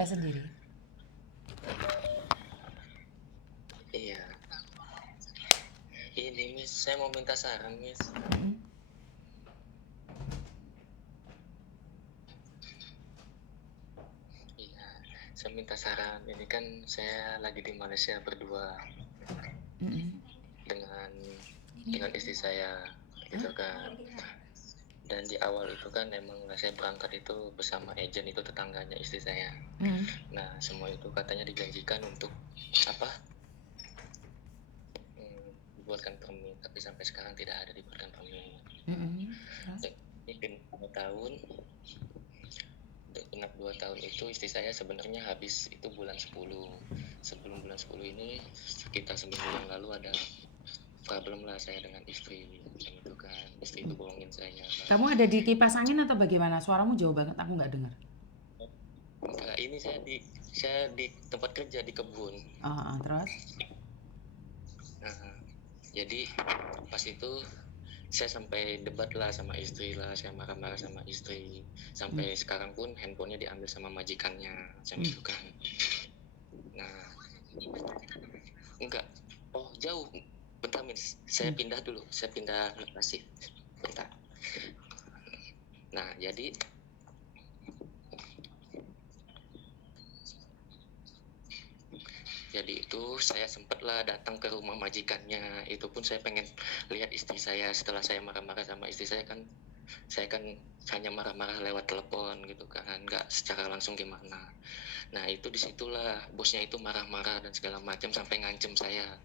Saya sendiri. Iya, ini Miss, saya mau minta saran Miss. Mm-mm. Iya, saya minta saran. Ini kan saya lagi di Malaysia berdua Mm-mm. dengan istri saya, gitu kan. Dan di awal itu kan emang saya berangkat itu bersama agent itu tetangganya istri saya. Mm-mm. Nah, semua itu katanya dijanjikan untuk apa? Dibuatkan permit, tapi sampai sekarang tidak ada dibuatkan permit. Mm-mm. Terus? Ini genap 2 tahun itu istri saya sebenarnya habis itu bulan 10. Sebelum bulan 10 ini sekitar seminggu yang lalu ada problem lah saya dengan istri macam itu kan. Istri itu bohongin saya. Kamu ada di kipas angin atau bagaimana? Suaramu jauh banget, aku nggak dengar. Enggak, ini saya di tempat kerja di kebun. Terus? Nah, jadi pas itu saya sampai debat lah sama istri lah, saya marah-marah sama istri. Sampai sekarang pun handphonenya diambil sama majikannya macam itu kan. Nah, enggak. Oh, jauh. Bentar, Miss. Saya pindah dulu. Saya pindah lokasi. Bentar. Nah, jadi itu saya sempatlah datang ke rumah majikannya. Itu pun saya pengen lihat istri saya setelah saya marah-marah sama istri saya kan. Saya kan hanya marah-marah lewat telepon gitu kan, nggak secara langsung gimana. Nah, itu disitulah bosnya itu marah-marah dan segala macam sampai ngancem saya.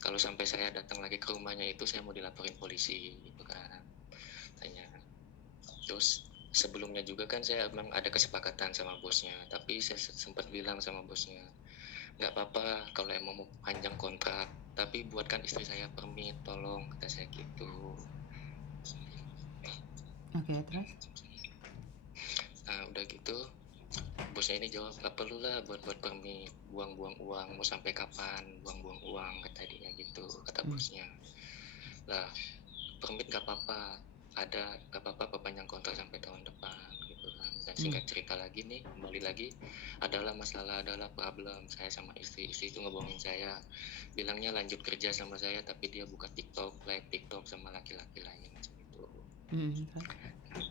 Kalau sampai saya datang lagi ke rumahnya itu saya mau dilaporin polisi gitu kan. Tanya. Terus sebelumnya juga kan saya memang ada kesepakatan sama bosnya, tapi saya sempat bilang sama bosnya, nggak apa-apa kalau emang mau panjang kontrak, tapi buatkan istri saya permit, tolong, kata saya gitu. Oke, terus? Nah, udah gitu, bosnya ini jawab, nggak perlu lah buat permit, buang-buang uang, mau sampai kapan buang-buang uang, kata dia gitu, kata bosnya. Lah, permit nggak apa-apa, nggak apa-apa perpanjang kontrak sampai tahun depan gitu kan. Dan singkat cerita lagi nih, kembali lagi adalah problem saya sama istri itu ngebohongin saya, bilangnya lanjut kerja sama saya tapi dia buka live TikTok sama laki-laki lain macam itu. Terus?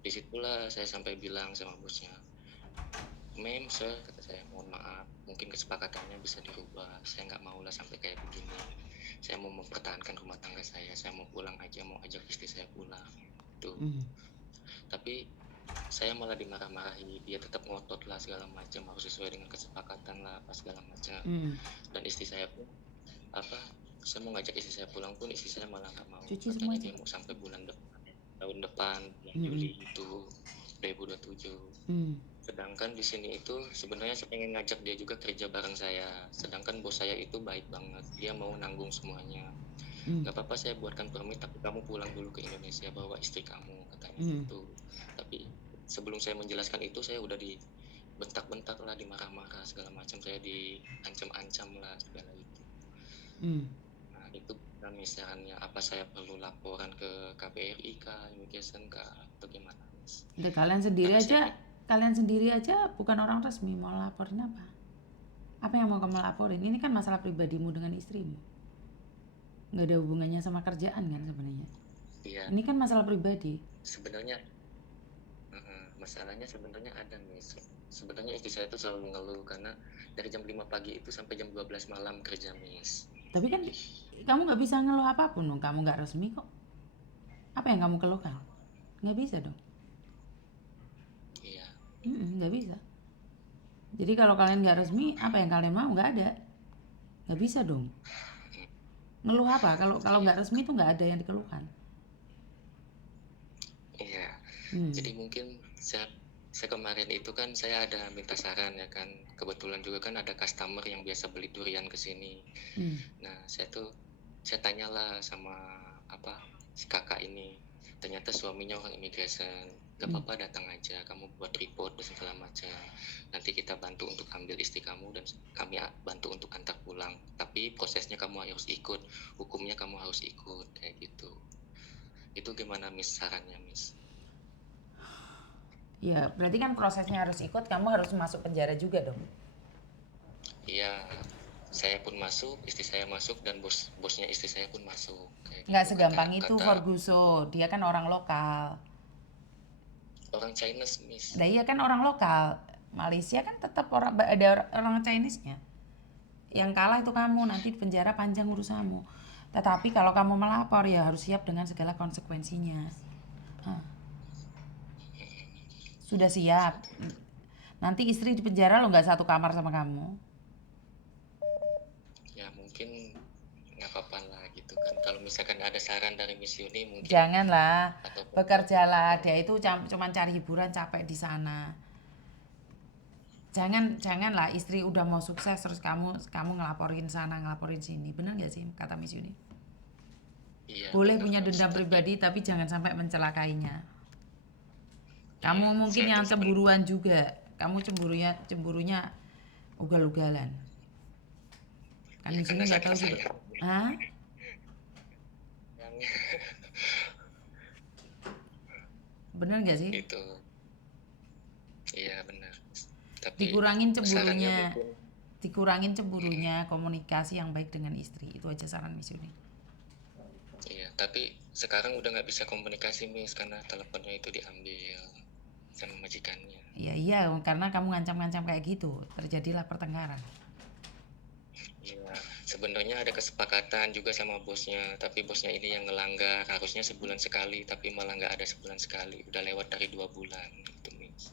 Disitulah saya sampai bilang sama bosnya, ma'am sir, kata saya, mohon maaf, mungkin kesepakatannya bisa dirubah, saya nggak mau lah sampai kayak begini, saya mau mempertahankan rumah tangga saya mau pulang aja, mau ajak istri saya pulang tuh. Tapi saya malah dimarah-marahi, dia tetap ngotot lah segala macam, harus sesuai dengan kesepakatan lah apa segala macam. Dan istri saya pun saya mau ngajak istri saya pulang pun istri saya malah nggak mau, Cuci semua katanya aja. dia mau sampai tahun depan bulan Juli itu 2027. Sedangkan di sini itu sebenarnya saya pengen ngajak dia juga kerja bareng saya, sedangkan bos saya itu baik banget, dia mau nanggung semuanya. Nggak apa-apa saya buatkan permit tapi kamu pulang dulu ke Indonesia bawa istri kamu, katanya gitu. Tapi sebelum saya menjelaskan itu saya udah dibentak-bentak lah, dimarah-marah segala macam, saya diancam-ancam lah segala itu. Nah, itu misalnya apa saya perlu laporan ke KBRI kah, imigrasi kah, atau gimana? Kalian sendiri aja bukan orang resmi, mau laporin apa? Apa yang mau kamu laporin? Ini kan masalah pribadimu dengan istrimu. Nggak ada hubungannya sama kerjaan kan sebenarnya. Iya. Ini kan masalah pribadi. Sebenarnya masalahnya sebenarnya ada nih. Sebenarnya istri saya itu selalu mengeluh karena dari jam 5 pagi itu sampai jam 12 malam kerja, Miss. Tapi kan kamu nggak bisa ngeluh apapun dong. Kamu nggak resmi kok. Apa yang kamu keluhkan? Nggak bisa dong. Iya. Nggak bisa. Jadi kalau kalian nggak resmi, apa yang kalian mau? Nggak ada. Nggak bisa dong. Ngeluh apa? Kalau nggak resmi tuh nggak ada yang dikeluhkan. Iya. Jadi mungkin saya kemarin itu kan saya ada minta saran ya kan. Kebetulan juga kan ada customer yang biasa beli durian ke sini. Nah, saya tanyalah sama si kakak ini. Ternyata suaminya orang immigration. Gak apa-apa, datang aja, kamu buat report dan segala macam. Nanti kita bantu untuk ambil istri kamu dan kami bantu untuk antar pulang. Tapi prosesnya kamu harus ikut, hukumnya kamu harus ikut kayak gitu. Itu gimana Miss sarannya, Miss? Ya, berarti kan prosesnya harus ikut, kamu harus masuk penjara juga dong. Iya, saya pun masuk, istri saya masuk, dan bosnya istri saya pun masuk. Kayak Nggak gitu. segampang Kata itu kata Forguso, dia kan orang lokal. orang Chinese, Miss. Nah iya kan orang lokal. Malaysia kan tetap ada orang Chinese-nya. Yang kalah itu kamu, nanti di penjara panjang urusanmu. Tetapi kalau kamu melapor ya harus siap dengan segala konsekuensinya. Hah, sudah siap. Nanti istri di penjara lo nggak satu kamar sama kamu. Ya mungkin nggak apa-apa lah gitu kan. Kalau misalkan ada saran dari Miss Yuni mungkin, Janganlah, atau bekerjalah. Dia itu cuma cari hiburan, capek di sana. Janganlah istri udah mau sukses terus kamu ngelaporin sana ngelaporin sini, bener nggak sih kata Miss Yuni? iya Boleh benar punya Miss, dendam tapi pribadi tapi jangan sampai mencelakainya. iya Kamu mungkin saya yang tuh cemburuan juga, kamu cemburunya ugal-ugalan. Kan ya Miss Yuni karena nggak saking tahu juga. sayang Hah? yang Bener nggak sih? itu. Iya benar. Tapi Dikurangin sarannya cemburunya, mungkin dikurangin cemburunya, komunikasi yang baik dengan istri. Itu aja saran Miss Yuni. iya, tapi sekarang udah nggak bisa komunikasi Miss karena teleponnya itu diambil sama majikannya. Iya, karena kamu ngancam-ngancam kayak gitu, terjadilah pertengkaran. Iya, sebenarnya ada kesepakatan juga sama bosnya, tapi bosnya ini yang ngelanggar. Harusnya sebulan sekali, tapi malah nggak ada sebulan sekali. Udah lewat dari 2 bulan, gitu, Miss.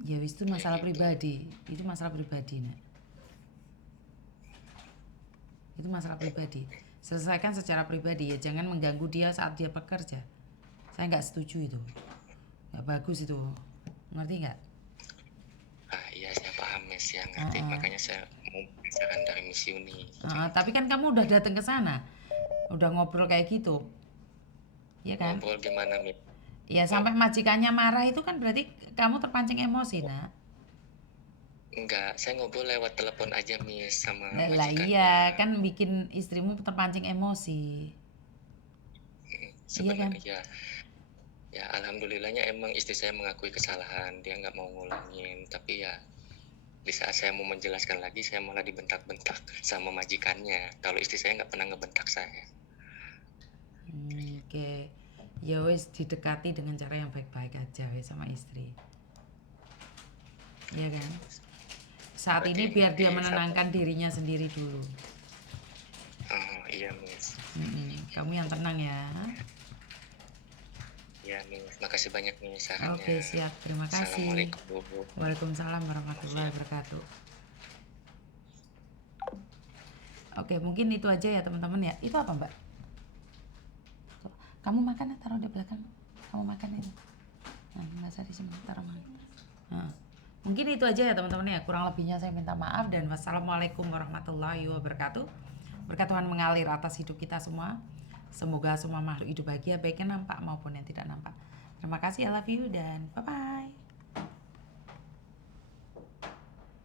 Ya itu Kayak masalah gitu. pribadi, itu masalah pribadi, Nak. Itu masalah pribadi. Selesaikan secara pribadi ya, jangan mengganggu dia saat dia bekerja. Saya nggak setuju itu, nggak bagus itu, ngerti nggak? Ah, iya, saya paham, Miss, ya ngerti. Makanya saya mau saran dari Miss Yuni. Tapi kan kamu udah datang ke sana, udah ngobrol kayak gitu, ya kan? Ngobrol gimana, Miss? Ya sampai majikannya marah itu kan berarti kamu terpancing emosi, Nak. Enggak, saya ngobrol lewat telepon aja, Miss, sama Lah majikannya. iya, kan bikin istrimu terpancing emosi. Iya kan? Sebenarnya ya alhamdulillahnya emang istri saya mengakui kesalahan, dia nggak mau ngulangin, tapi ya di saat saya mau menjelaskan lagi saya malah dibentak-bentak sama majikannya. Kalau istri saya nggak pernah ngebentak saya. Oke. Ya wes didekati dengan cara yang baik-baik aja wes sama istri. Iya kan? Saat Berarti ini biar dia di menenangkan dirinya sendiri dulu. oh iya Miss, Kamu yang tenang ya. ya Miss, makasih banyak Miss sarannya. Oke, siap. Terima kasih. Assalamualaikum. Waalaikumsalam warahmatullahi wabarakatuh. Oke, mungkin itu aja ya teman-teman ya. Itu apa, Mbak? Kamu makan ya, taruh di belakang. Kamu makan itu. Nah, nggak usah di sini, taruh makan. Nah, mungkin itu aja ya teman-teman ya. Kurang lebihnya saya minta maaf dan wassalamualaikum warahmatullahi wabarakatuh. Berkat Tuhan mengalir atas hidup kita semua. Semoga semua makhluk hidup bahagia baik yang nampak maupun yang tidak nampak. Terima kasih, I love you dan bye-bye.